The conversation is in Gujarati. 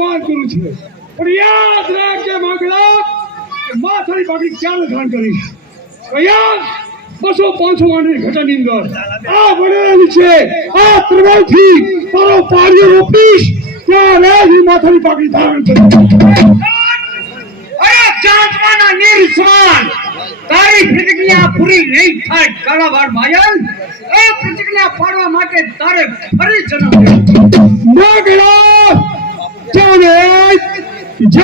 અપમાન કરું છું પણ યાદ રાખજે માંગલા કે માથાની પાઘડી ક્યારે ધારણ કરીશ. યાદ 200-500 માંડની ઘટાની અંદર આ વડેલી છે આ ત્રિવેલથી તારો પાળિયો રોપીશ ત્યારે હું માથાની પાઘડી ધારણ કરીશ. અરે ચાંદમાના નિર્સમાન તારી પ્રતિજ્ઞા પૂરી નહીં થાય કાળાવાડ માયલ. એ પ્રતિજ્ઞા પાડવા માટે તારે ફરી જન્મ માંગલા જાને